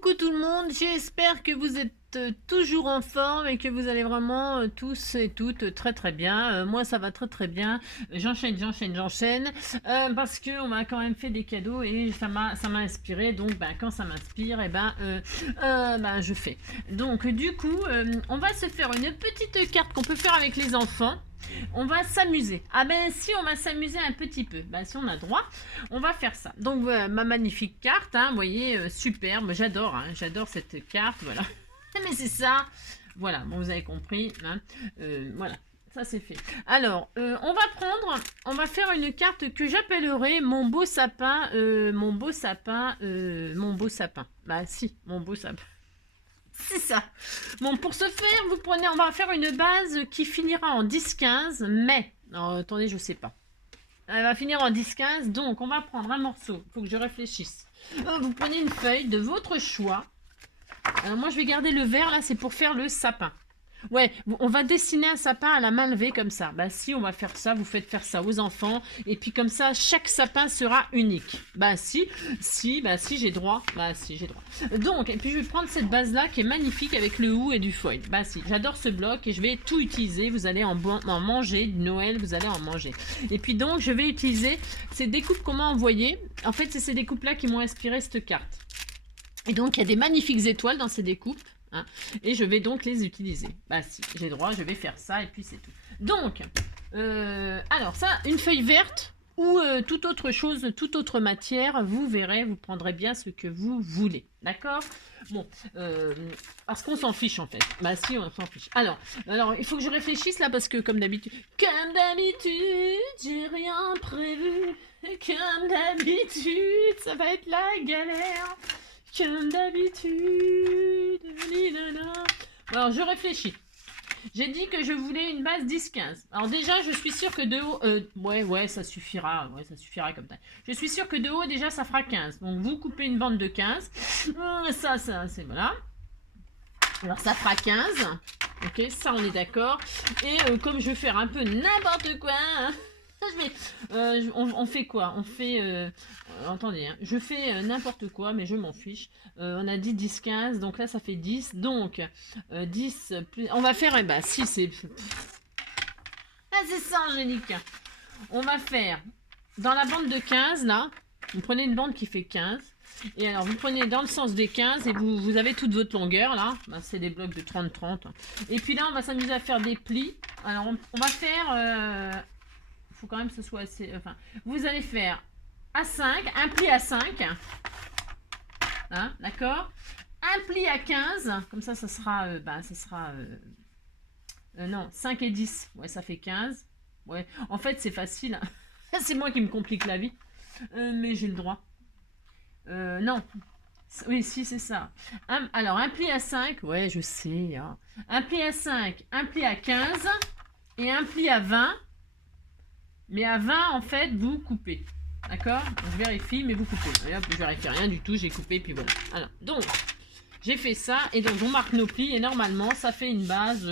Coucou tout le monde, j'espère que vous êtes toujours en forme et que vous allez vraiment tous et toutes très très bien. Moi ça va très très bien. J'enchaîne parce que on m'a quand même fait des cadeaux et ça m'a inspiré. Donc quand ça m'inspire, je fais. Donc du coup, on va se faire une petite carte qu'on peut faire avec les enfants. On va s'amuser. Ah ben si, on va s'amuser un petit peu. Ben si on a droit, on va faire ça. Donc ma magnifique carte, hein, vous voyez, superbe. J'adore, hein, j'adore cette carte, voilà. Mais c'est ça. Voilà, bon vous avez compris. Hein, voilà, ça c'est fait. Alors, on va faire une carte que j'appellerai mon beau sapin, mon beau sapin. Bah si, mon beau sapin. C'est ça. Bon, pour ce faire, on va faire une base qui finira en 10-15, mais... Non, attendez, je sais pas. Elle va finir en 10-15, donc on va prendre un morceau. Il faut que je réfléchisse. Vous prenez une feuille de votre choix. Alors moi, je vais garder le vert, là, c'est pour faire le sapin. Ouais, on va dessiner un sapin à la main levée comme ça. Bah si, on va faire ça, vous faites faire ça aux enfants. Et puis comme ça, chaque sapin sera unique. Bah si, j'ai droit. Bah si, j'ai droit. Donc, et puis je vais prendre cette base-là qui est magnifique avec le hou et du foil. Bah si, j'adore ce bloc et je vais tout utiliser. Vous allez en manger, de Noël, vous allez en manger. Et puis donc, je vais utiliser ces découpes qu'on m'a envoyées. En fait, c'est ces découpes-là qui m'ont inspiré cette carte. Et donc, il y a des magnifiques étoiles dans ces découpes. Hein, et je vais donc les utiliser. Bah si, j'ai droit, je vais faire ça et puis c'est tout. Donc, alors ça, une feuille verte ou toute autre chose, toute autre matière, vous verrez, vous prendrez bien ce que vous voulez. D'accord? Bon, parce qu'on s'en fiche en fait. Bah si, on s'en fiche. Alors, il faut que je réfléchisse là parce que comme d'habitude, j'ai rien prévu. Comme d'habitude, ça va être la galère. Comme d'habitude. Alors, je réfléchis. J'ai dit que je voulais une base 10-15. Alors déjà, je suis sûre que de haut... ouais, ça suffira. Ouais, ça suffira comme ça. Je suis sûre que de haut, déjà, ça fera 15. Donc, vous coupez une bande de 15. Ça, c'est... Voilà. Alors, ça fera 15. Ok, ça, on est d'accord. Et comme je vais faire un peu n'importe quoi... Hein, on fait quoi? On fait... attendez, hein, je fais n'importe quoi, mais je m'en fiche. On a dit 10-15, donc là ça fait 10. Donc 10 plus... On va faire... si c'est... Ah c'est ça Angélique. On va faire dans la bande de 15 là. Vous prenez une bande qui fait 15. Et alors vous prenez dans le sens des 15 et vous avez toute votre longueur là. C'est des blocs de 30-30. Et puis là on va s'amuser à faire des plis. Alors on va faire... faut quand même que ce soit assez... Enfin, vous allez faire à 5, un pli à 5. Hein, d'accord? Un pli à 15. Comme ça, ça sera... non, 5 et 10. Ouais, ça fait 15. Ouais, en fait, c'est facile. C'est moi qui me complique la vie. Mais j'ai le droit. Non. Oui, si, c'est ça. Alors, un pli à 5. Ouais, je sais. Hein. Un pli à 5, un pli à 15 et un pli à 20. Mais à 20, en fait, vous coupez. D'accord? Je vérifie, mais vous coupez. D'ailleurs, je vérifie rien du tout, j'ai coupé, puis voilà. Alors, donc, j'ai fait ça, et donc on marque nos plis, et normalement, ça fait une base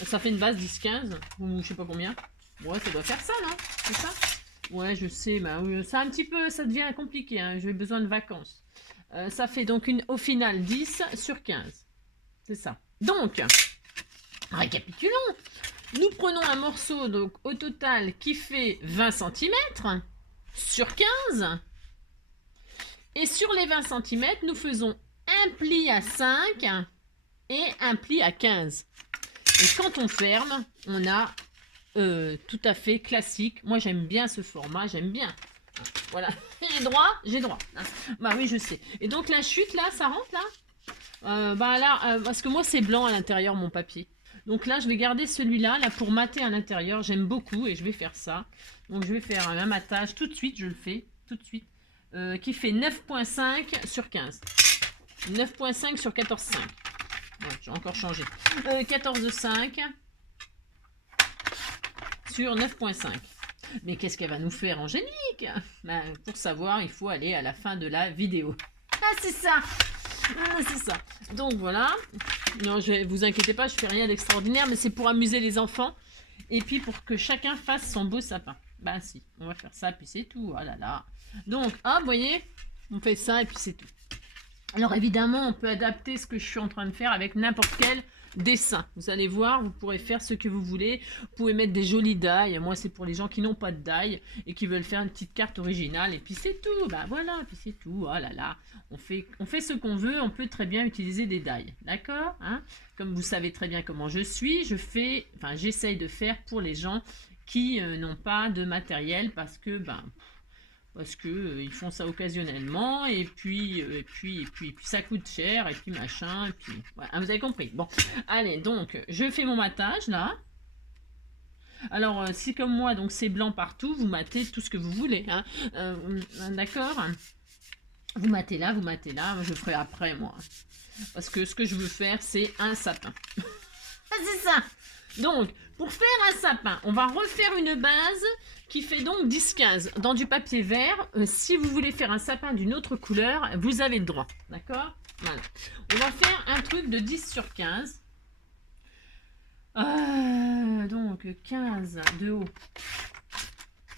10-15, ou je sais pas combien. Ouais, ça doit faire ça, non? C'est ça? Ouais, je sais, ça un petit peu, ça devient compliqué, hein, j'ai besoin de vacances. Ça fait donc au final 10 sur 15. C'est ça. Donc, récapitulons. Nous prenons un morceau donc au total qui fait 20 cm sur 15. Et sur les 20 cm, nous faisons un pli à 5 et un pli à 15. Et quand on ferme, on a tout à fait classique. Moi, j'aime bien ce format, j'aime bien. Voilà, j'ai droit, j'ai droit. Bah oui, je sais. Et donc la chute, là, ça rentre, là parce que moi, c'est blanc à l'intérieur, mon papier. Donc là, je vais garder celui-là là, pour mater à l'intérieur. J'aime beaucoup et je vais faire ça. Donc je vais faire un matage tout de suite. Je le fais tout de suite. Qui fait 9,5 sur 15. 9,5 sur 14,5. Ouais, j'ai encore changé. 14,5 sur 9,5. Mais qu'est-ce qu'elle va nous faire, Angélique? Pour savoir, il faut aller à la fin de la vidéo. Ah, c'est ça! C'est ça. Donc voilà. Non, vous inquiétez pas, je fais rien d'extraordinaire, mais c'est pour amuser les enfants. Et puis pour que chacun fasse son beau sapin. Bah si, on va faire ça, puis c'est tout. Oh là là. Donc, hop, vous voyez, on fait ça et puis c'est tout. Alors évidemment, on peut adapter ce que je suis en train de faire avec n'importe quel dessin. Vous allez voir, vous pourrez faire ce que vous voulez. Vous pouvez mettre des jolies dailles. Moi, c'est pour les gens qui n'ont pas de dailles et qui veulent faire une petite carte originale. Et puis c'est tout. Bah voilà, puis c'est tout. Oh là là, on fait ce qu'on veut. On peut très bien utiliser des dailles. D'accord, hein? Comme vous savez très bien comment je suis, j'essaye de faire pour les gens qui n'ont pas de matériel parce que ils font ça occasionnellement et puis ça coûte cher et puis machin et puis voilà, vous avez compris. Bon, allez, donc je fais mon matage là. Alors si comme moi donc c'est blanc partout, vous matez tout ce que vous voulez, hein. D'accord, vous matez là, je ferai après moi parce que ce que je veux faire c'est un sapin. C'est ça. Donc, pour faire un sapin, on va refaire une base qui fait donc 10-15 dans du papier vert. Si vous voulez faire un sapin d'une autre couleur, vous avez le droit. D'accord? Voilà. On va faire un truc de 10 sur 15. Donc, 15 de haut.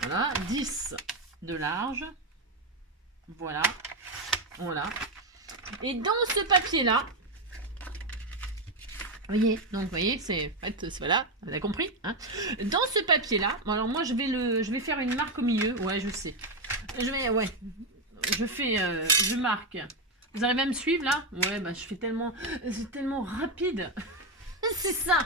Voilà. 10 de large. Voilà. Voilà. Et dans ce papier-là, vous voyez, c'est voilà, vous avez compris, hein. Dans ce papier là, alors moi je vais faire une marque au milieu, ouais je sais, je marque. Vous arrivez à me suivre là? Ouais, bah je fais tellement, c'est tellement rapide, c'est ça.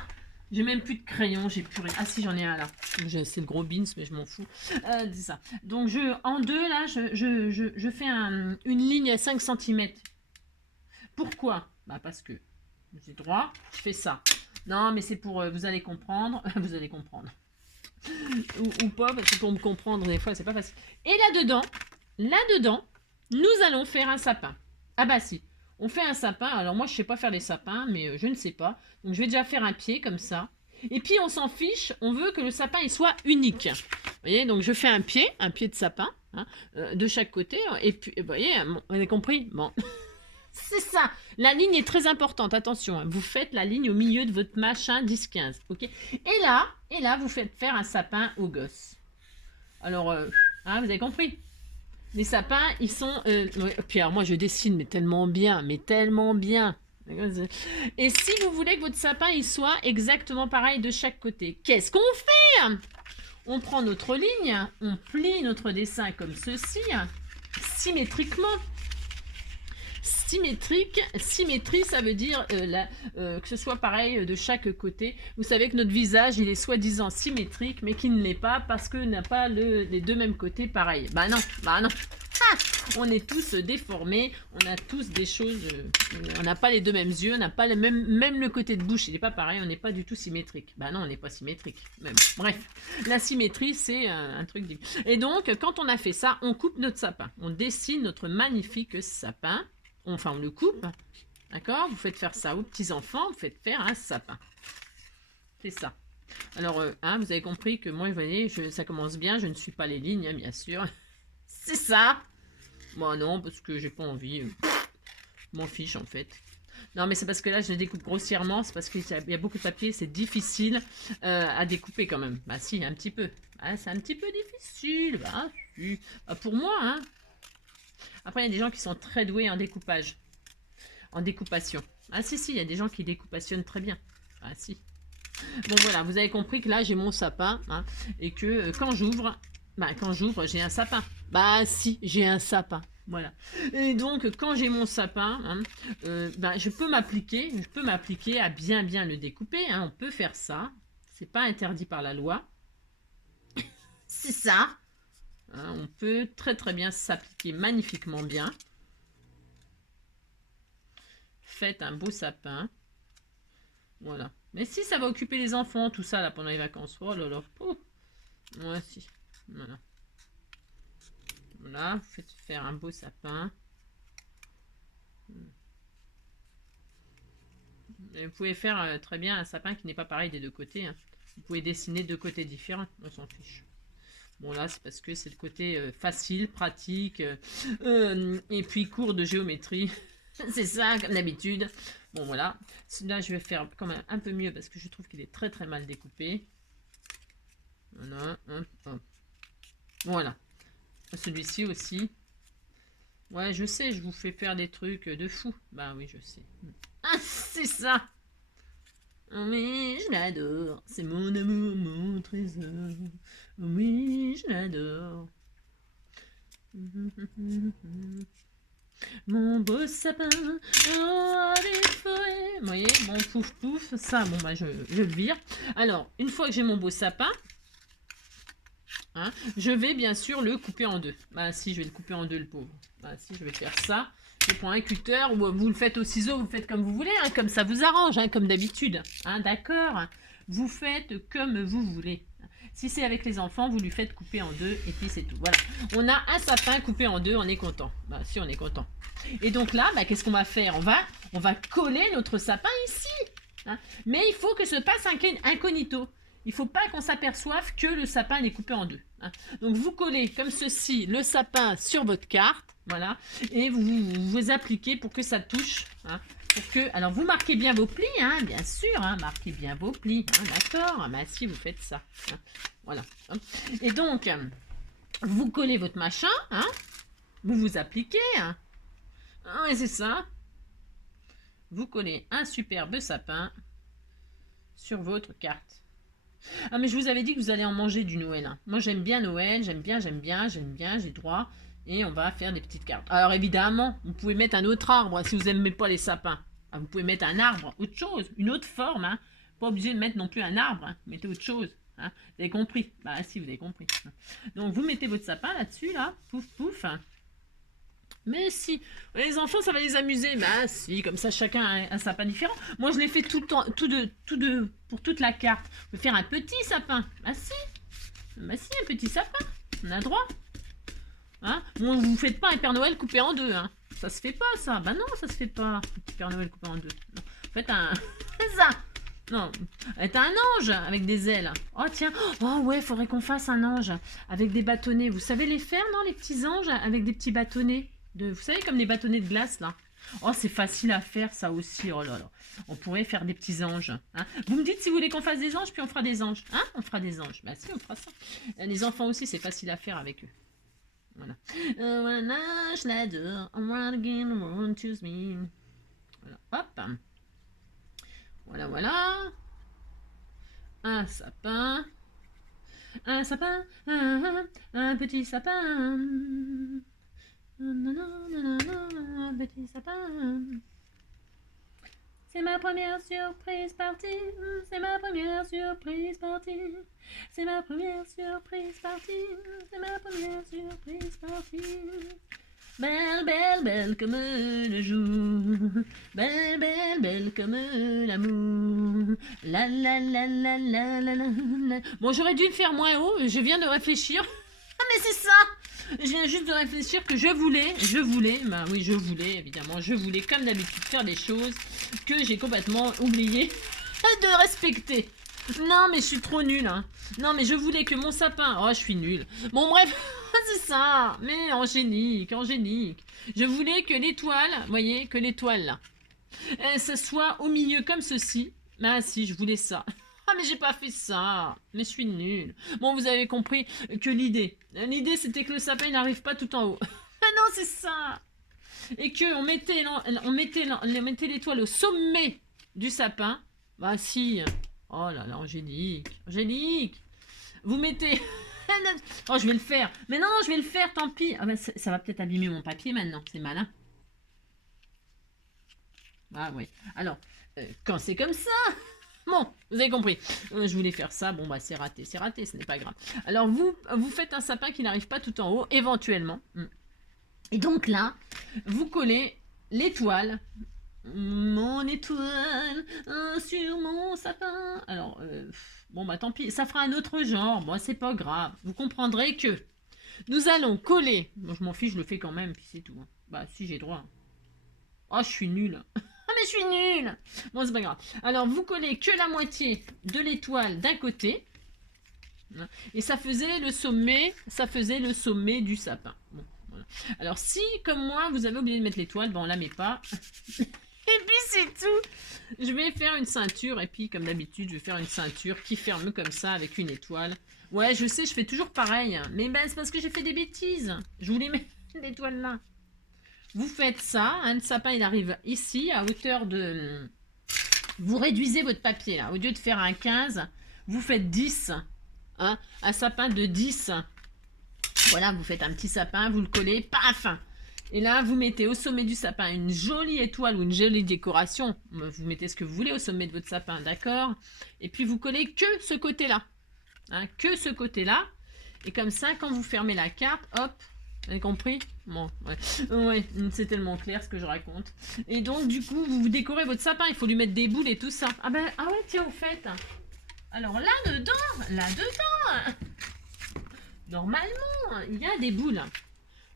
J'ai même plus de crayon, j'ai plus rien. Ah si, j'en ai un là. C'est le gros beans, mais je m'en fous. C'est ça. Donc en deux là, je fais une ligne à 5 cm. Pourquoi? Bah parce que j'ai droit, je fais ça. Non, mais c'est pour, vous allez comprendre, vous allez comprendre. Ou pas, parce que pour me comprendre, des fois, c'est pas facile. Et là-dedans, nous allons faire un sapin. Ah bah si, on fait un sapin. Alors moi, je sais pas faire les sapins, mais je ne sais pas. Donc je vais déjà faire un pied comme ça. Et puis on s'en fiche, on veut que le sapin il soit unique. Vous voyez, donc je fais un pied de sapin, hein, de chaque côté. Et puis, vous voyez, vous avez compris? Bon. C'est ça. La ligne est très importante. Attention, hein. Vous faites la ligne au milieu de votre machin 10-15. Ok. Et là, vous faites faire un sapin aux gosses. Alors, hein, vous avez compris. Les sapins, ils sont. Puis alors, moi, je dessine, mais tellement bien, mais tellement bien. Et si vous voulez que votre sapin il soit exactement pareil de chaque côté, qu'est-ce qu'on fait? On prend notre ligne, on plie notre dessin comme ceci, symétriquement. Symétrie, ça veut dire que ce soit pareil de chaque côté. Vous savez que notre visage, il est soi-disant symétrique, mais qu'il ne l'est pas parce qu'il n'a pas les deux mêmes côtés pareils. Bah non. Ah, on est tous déformés, on a tous des choses, on n'a pas les deux mêmes yeux, on n'a pas même le côté de bouche, il n'est pas pareil, on n'est pas du tout symétrique. Bah non, on n'est pas symétrique, même. Bref, la symétrie, c'est un truc différent. Et donc, quand on a fait ça, on coupe notre sapin, on dessine notre magnifique sapin. Enfin, on le coupe, d'accord? Vous faites faire ça aux petits-enfants, vous faites faire un sapin. C'est ça. Alors, hein, vous avez compris que moi, vous voyez, ça commence bien, je ne suis pas les lignes, hein, bien sûr. C'est ça. Moi, non, parce que j'ai pas envie. Je m'en fiche, en fait. Non, mais c'est parce que là, je les découpe grossièrement, c'est parce qu'il y a beaucoup de papier, c'est difficile à découper quand même. Bah si, un petit peu. Ah, c'est un petit peu difficile. Bah, si. Bah, pour moi, hein. Après, il y a des gens qui sont très doués en découpage, en découpation. Ah si, il y a des gens qui découpationnent très bien. Ah si. Bon voilà, vous avez compris que là, j'ai mon sapin, hein, et que quand j'ouvre, j'ai un sapin. Bah si, j'ai un sapin. Voilà. Et donc, quand j'ai mon sapin, hein, je peux m'appliquer à bien le découper. Hein, on peut faire ça. C'est pas interdit par la loi. C'est ça. Hein, on peut très bien s'appliquer magnifiquement bien. Faites un beau sapin. Voilà. Mais si ça va occuper les enfants, tout ça là pendant les vacances. Oh là là. Oh. Ouais, si. Voilà. Voilà, vous faites faire un beau sapin. Et vous pouvez faire très bien un sapin qui n'est pas pareil des deux côtés. Hein. Vous pouvez dessiner deux côtés différents. On s'en fiche. Bon là c'est parce que c'est le côté facile, pratique et puis cours de géométrie. C'est ça comme d'habitude. Bon voilà. Là je vais faire quand même un peu mieux parce que je trouve qu'il est très mal découpé. Voilà. Voilà. Celui-ci aussi. Ouais, je sais, je vous fais faire des trucs de fou. Bah oui, je sais. Ah, c'est ça. Oui, je l'adore. C'est mon amour, mon trésor. Oui, je l'adore. Mon beau sapin, oh, des forêts. Vous voyez, mon pouf pouf, ça, bon, bah, je le vire. Alors, une fois que j'ai mon beau sapin, hein, je vais bien sûr le couper en deux. Bah, si, je vais le couper en deux, le pauvre. Bah, si, je vais faire ça. Je prends un cutter, ou vous le faites au ciseau, vous faites comme vous voulez, hein, comme ça vous arrange, hein, comme d'habitude. Hein, d'accord. Vous faites comme vous voulez. Si c'est avec les enfants, vous lui faites couper en deux, et puis c'est tout. Voilà. On a un sapin coupé en deux, on est content. Bah, si, on est content. Et donc là, bah, qu'est-ce qu'on va faire on va coller notre sapin ici. Hein. Mais il faut que se passe incognito. Il ne faut pas qu'on s'aperçoive que le sapin est coupé en deux. Hein. Donc vous collez comme ceci le sapin sur votre carte. Voilà. Et vous appliquez pour que ça touche. Hein. Alors vous marquez bien vos plis, hein, bien sûr. Hein, marquez bien vos plis. Hein, d'accord. Ah, bah, si vous faites ça. Hein. Voilà. Et donc, vous collez votre machin. Hein, vous vous appliquez. Hein. Ah, et c'est ça. Vous collez un superbe sapin sur votre carte. Ah, mais je vous avais dit que vous allez en manger du Noël. Hein. Moi, j'aime bien Noël, j'aime bien, j'ai droit. Et on va faire des petites cartes. Alors, évidemment, vous pouvez mettre un autre arbre si vous n'aimez pas les sapins. Ah, vous pouvez mettre un arbre, autre chose, une autre forme. Hein. Pas obligé de mettre non plus un arbre. Hein. Mettez autre chose. Hein. Vous avez compris? Bah, si, vous avez compris. Donc, vous mettez votre sapin là-dessus, là. Pouf, pouf. Mais si, les enfants, ça va les amuser. Bah si, comme ça, chacun a un sapin différent. Moi, je l'ai fait tout le temps, pour toute la carte. Je vais faire un petit sapin. Bah si, un petit sapin. On a droit. Hein, bon, vous ne faites pas un Père Noël coupé en deux. Hein. Ça se fait pas, ça. Bah non, ça se fait pas. Un petit Père Noël coupé en deux. Non. Faites un... ça. Non, t'as un ange avec des ailes. Oh tiens, oh ouais, faudrait qu'on fasse un ange avec des bâtonnets. Vous savez les faire, non, les petits anges avec des petits bâtonnets vous savez, comme des bâtonnets de glace, là. Oh, c'est facile à faire, ça aussi. Oh là là. On pourrait faire des petits anges. Hein. Vous me dites si vous voulez qu'on fasse des anges, puis on fera des anges. Hein, on fera des anges. Bah si, on fera ça. Les enfants aussi, c'est facile à faire avec eux. Voilà. Voilà, je l'adore. Again, choose me. Voilà, hop. Voilà, voilà. Un sapin. Un sapin. Un petit sapin. Petit sapin. C'est ma première surprise partie. C'est ma première surprise partie. C'est ma première surprise partie. C'est ma première surprise partie. Belle, belle, belle comme le jour. Belle, belle, belle comme l'amour. La la la la la la la. Bon, j'aurais dû le faire moins haut. Je viens de réfléchir. Ah, mais c'est ça! Je viens juste de réfléchir que je voulais, bah oui, je voulais, évidemment, je voulais, comme d'habitude, faire des choses que j'ai complètement oublié de respecter. Non, mais je suis trop nulle, hein. Non, mais je voulais que mon sapin... Oh, je suis nulle. Bon, bref, c'est ça. Mais angélique. Je voulais que l'étoile, vous voyez, que l'étoile, là, ça soit au milieu comme ceci. Ah si, je voulais ça. Ah, mais j'ai pas fait ça. Mais je suis nulle. Bon, vous avez compris que l'idée, c'était que le sapin n'arrive pas tout en haut. Ah non, c'est ça. Et que on mettait l'étoile au sommet du sapin. Bah si. Oh là là, Angélique. Vous mettez... Oh, je vais le faire. Mais non, je vais le faire, tant pis. Ah bah, ça va peut-être abîmer mon papier maintenant. C'est malin. Ah oui. Alors, quand c'est comme ça... Bon, vous avez compris. Je voulais faire ça. Bon, bah, c'est raté, ce n'est pas grave. Alors, vous faites un sapin qui n'arrive pas tout en haut, éventuellement. Et donc là, vous collez l'étoile. Mon étoile sur mon sapin. Alors, bon, bah, tant pis. Ça fera un autre genre. Bon, c'est pas grave. Vous comprendrez que nous allons coller. Bon, je m'en fiche, je le fais quand même, puis c'est tout. Hein. Bah, si, j'ai droit. Oh, je suis nulle. Ah, mais je suis nulle. Bon, c'est pas grave. Alors, vous collez que la moitié de l'étoile d'un côté. Et ça faisait le sommet du sapin. Bon, voilà. Alors, si, comme moi, vous avez oublié de mettre l'étoile, ben on la met pas. Et puis, c'est tout. Je vais faire une ceinture. Et puis, comme d'habitude, je vais faire une ceinture qui ferme comme ça avec une étoile. Ouais, je sais, je fais toujours pareil. Mais ben, c'est parce que j'ai fait des bêtises. Je voulais mettre l'étoile là. vous faites ça, hein, le sapin il arrive ici, à hauteur de... Vous réduisez votre papier là, au lieu de faire un 15, vous faites 10, hein, un sapin de 10. Voilà, vous faites un petit sapin, vous le collez, paf. Et là, vous mettez au sommet du sapin une jolie étoile ou une jolie décoration. Vous mettez ce que vous voulez au sommet de votre sapin, d'accord? Et puis vous collez que ce côté-là, hein, que ce côté-là. Et comme ça, quand vous fermez la carte, hop, vous avez compris? Bon, ouais, c'est tellement clair ce que je raconte. Et donc, du coup, vous décorez votre sapin. Il faut lui mettre des boules et tout ça. Ah ben, ah ouais, tiens, au fait. Alors là-dedans, normalement, il y a des boules.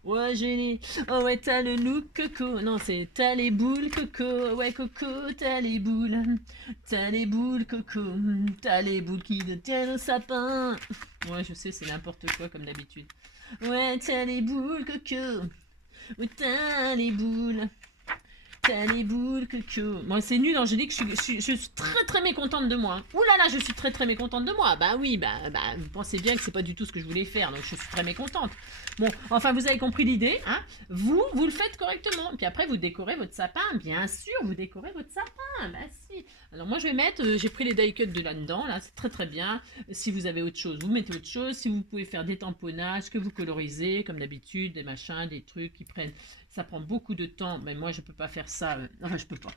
Ouais, génie. Oh ouais, t'as le look coco. Non, c'est t'as les boules coco. Ouais, coco, t'as les boules. T'as les boules coco. T'as les boules qui te tiennent au sapin. Ouais, je sais, c'est n'importe quoi comme d'habitude. Ouais, t'as les boules coco. Ouais, t'as les boules. T'as les boules coco. Moi, c'est nul, Angélique. Je suis très très mécontente de moi. Ouh là là, je suis très très mécontente de moi. Bah oui, bah vous pensez bien que c'est pas du tout ce que je voulais faire, donc je suis très mécontente. Bon, enfin, vous avez compris l'idée, hein? Vous le faites correctement. Puis après, vous décorez votre sapin. Bien sûr, vous décorez votre sapin. Bah si. Alors moi, je vais mettre, j'ai pris les die cuts de là-dedans. Là, c'est très très bien. Si vous avez autre chose, vous mettez autre chose. Si vous pouvez faire des tamponnages, que vous colorisez, comme d'habitude, des machins, des trucs qui prennent... Ça prend beaucoup de temps, mais moi je peux pas faire ça. Enfin, je peux pas.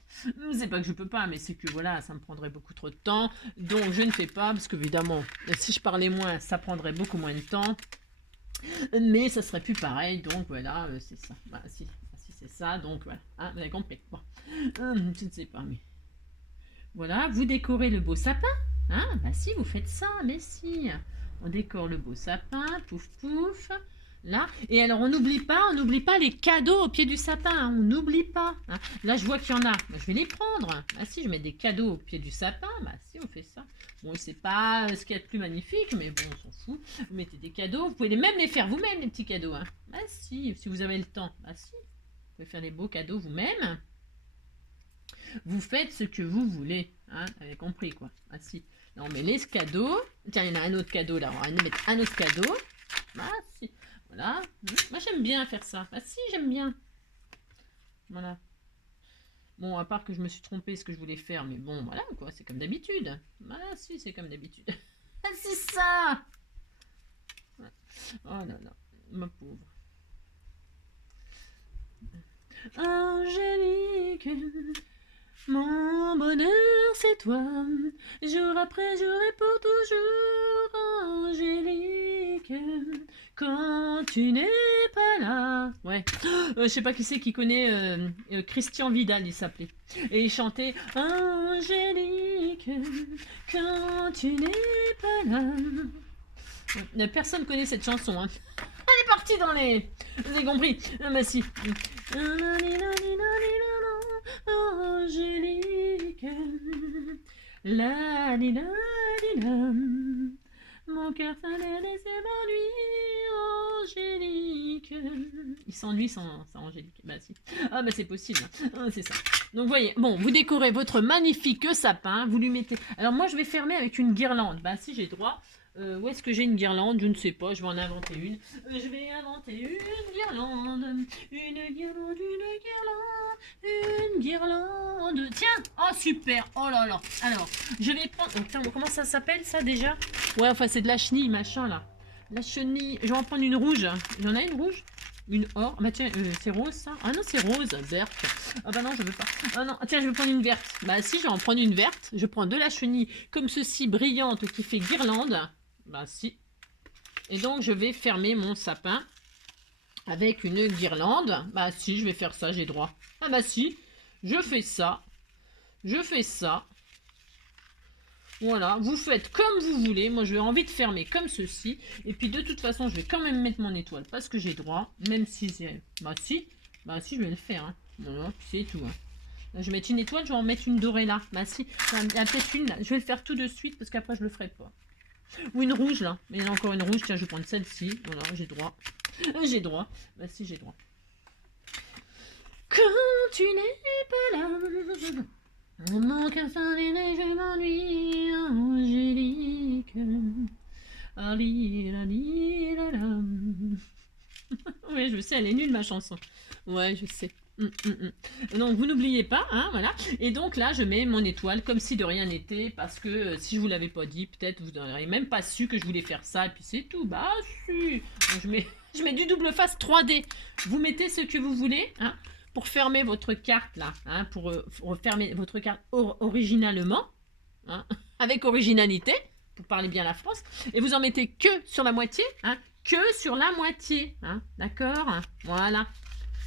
C'est pas que je peux pas, mais c'est que voilà, ça me prendrait beaucoup trop de temps. Donc je ne fais pas, parce qu'évidemment, si je parlais moins, ça prendrait beaucoup moins de temps. Mais ça serait plus pareil, donc voilà, c'est ça. Bah, si c'est ça, donc voilà. Hein, vous avez compris. Bon. Je ne sais pas, mais. Voilà, vous décorez le beau sapin. Hein, bah si, vous faites ça, mais si. On décore le beau sapin, pouf pouf. Là. Et alors, on n'oublie pas les cadeaux au pied du sapin. Hein, on n'oublie pas. Hein. Là, je vois qu'il y en a. Bah, je vais les prendre. Bah si, je mets des cadeaux au pied du sapin. Bah si, on fait ça. Bon, c'est pas ce qu'il y a de plus magnifique, mais bon, on s'en fout. Vous mettez des cadeaux. Vous pouvez même les faire vous-même, les petits cadeaux. Hein. Bah si vous avez le temps. Bah si, vous pouvez faire des beaux cadeaux vous-même. Vous faites ce que vous voulez. Hein, vous avez compris, quoi. Ah si. Là, on met les cadeaux. Tiens, il y en a un autre cadeau, là. On va mettre un autre cadeau. Ah si. Voilà. Moi, j'aime bien faire ça. Ah si, j'aime bien. Voilà. Bon, à part que je me suis trompée ce que je voulais faire, mais bon, voilà, quoi. C'est comme d'habitude. Ah si, c'est comme d'habitude. Ah, c'est ça. Oh là là, ma pauvre. Angélique, mon bonheur c'est toi, jour après jour et pour toujours, Angélique, quand tu n'es pas là. Ouais, je sais pas qui c'est qui connaît Christian Vidal, il s'appelait. Et il chantait Angélique, quand tu n'es pas là. Personne connaît cette chanson, hein. Elle est partie dans les... Vous avez compris? Ah bah si. Angélique, la di la di la, mon cœur s'en est laissé m'ennuie, Angélique. Il s'ennuie sans Angélique. Bah si. Ah bah c'est possible. Ah, c'est ça. Donc voyez, bon, vous décorez votre magnifique sapin, vous lui mettez... Alors moi je vais fermer avec une guirlande. Bah si j'ai droit. Où est-ce que j'ai une guirlande? Je ne sais pas, je vais en inventer une. Je vais inventer une guirlande, une guirlande, une guirlande. Tiens, oh super, oh là là. Alors, je vais prendre... Oh, putain, comment ça s'appelle ça déjà? Ouais, enfin c'est de la chenille, machin là. La chenille, je vais en prendre une rouge. Il y en a une rouge? Une or? Bah tiens, c'est rose ça? Ah non, c'est rose, verte. Ah bah non, je veux pas. Ah non, tiens, je vais prendre une verte. Bah si, je vais en prendre une verte. Je prends de la chenille comme ceci, brillante, qui fait guirlande. Bah si. Et donc je vais fermer mon sapin avec une guirlande. Bah si, je vais faire ça, j'ai droit. Ah bah si, je fais ça. Je fais ça. Voilà, vous faites comme vous voulez. Moi, j'ai envie de fermer comme ceci. Et puis, de toute façon, je vais quand même mettre mon étoile parce que j'ai droit. Même si c'est... Bah si, je vais le faire. Hein. Voilà, c'est tout. Hein. Là, je vais mettre une étoile, je vais en mettre une dorée là. Bah si, il y a peut-être une là. Je vais le faire tout de suite parce qu'après, je le ferai pas. Ou une rouge là. Mais il y en a encore une rouge. Tiens, je vais prendre celle-ci. Voilà, j'ai droit. J'ai droit. Bah si, j'ai droit. Quand tu n'es pas là, mon cœur s'en est, je m'ennuie, Angélique. Ali, la, li, la, la. Oui, je sais. sais, elle est nulle ma chanson. Ouais, je sais. Donc vous n'oubliez pas, hein, voilà. Et donc là, je mets mon étoile comme si de rien n'était, parce que si je vous l'avais pas dit, peut-être vous n'auriez même pas su que je voulais faire ça, et puis c'est tout. Bah si. Donc, je mets du double face 3D. Vous mettez ce que vous voulez, hein, pour fermer votre carte là, hein, pour fermer votre carte originalement, hein, avec originalité, pour parler bien la France, et vous en mettez que sur la moitié, hein, que sur la moitié, hein, d'accord, hein, voilà.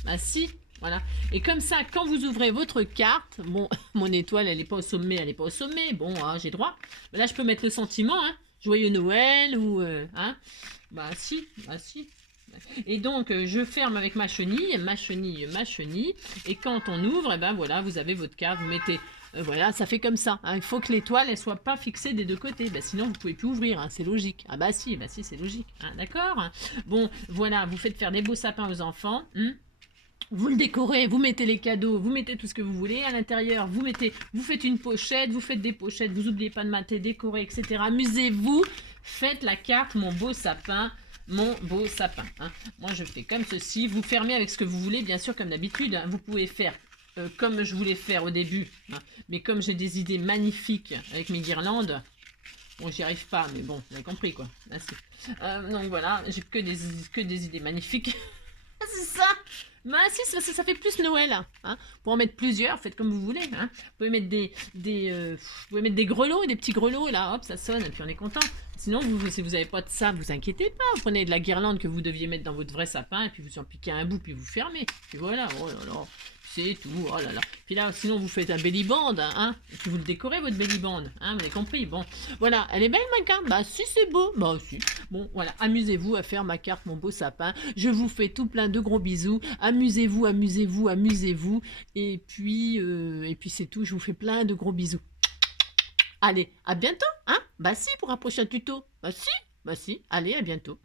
Bah si, voilà. Et comme ça, quand vous ouvrez votre carte, bon, mon étoile, elle n'est pas au sommet, elle n'est pas au sommet, bon, hein, j'ai droit. Mais là, je peux mettre le sentiment, hein, joyeux Noël, ou, hein, bah si, bah si. Et donc, je ferme avec ma chenille, ma chenille, ma chenille, et quand on ouvre, et ben voilà, vous avez votre carte, vous mettez... voilà, ça fait comme ça. Hein. Il faut que l'étoile, elle soit pas fixée des deux côtés. Bah, sinon, vous pouvez plus ouvrir. Hein. C'est logique. Ah bah si, c'est logique. Hein. D'accord. Bon, voilà, vous faites faire des beaux sapins aux enfants. Vous le décorez, vous mettez les cadeaux, vous mettez tout ce que vous voulez à l'intérieur, vous faites une pochette, vous faites des pochettes, vous n'oubliez pas de mater, décorer, etc. Amusez-vous, faites la carte mon beau sapin, hein. Moi je fais comme ceci, vous fermez avec ce que vous voulez, bien sûr comme d'habitude, hein. Vous pouvez faire comme je voulais faire au début, hein. Mais comme j'ai des idées magnifiques avec mes guirlandes, bon, j'y arrive pas, mais bon, vous avez compris quoi. Donc voilà, j'ai que des idées magnifiques. C'est ça. Bah si, ça fait plus Noël. Hein. Pour en mettre plusieurs, faites comme vous voulez. Hein. Vous pouvez mettre vous pouvez mettre des grelots, des petits grelots, et là, hop, ça sonne, et puis on est content. Sinon, si vous n'avez pas de ça, vous inquiétez pas. Vous prenez de la guirlande que vous deviez mettre dans votre vrai sapin, et puis vous en piquez un bout, puis vous fermez. Puis voilà, oh là là, c'est tout, oh là là. Puis là, sinon, vous faites un belly band, hein, et puis vous le décorez, votre belly band. Hein, vous avez compris, bon. Voilà, elle est belle, ma carte. Bah si, c'est beau. Bah si. Bon, voilà, amusez-vous à faire ma carte, mon beau sapin. Je vous fais tout plein de gros bisous. Amusez-vous, amusez-vous, amusez-vous. Et puis c'est tout. Je vous fais plein de gros bisous. Allez, à bientôt, hein. Bah si, pour un prochain tuto. Bah si. Allez, à bientôt.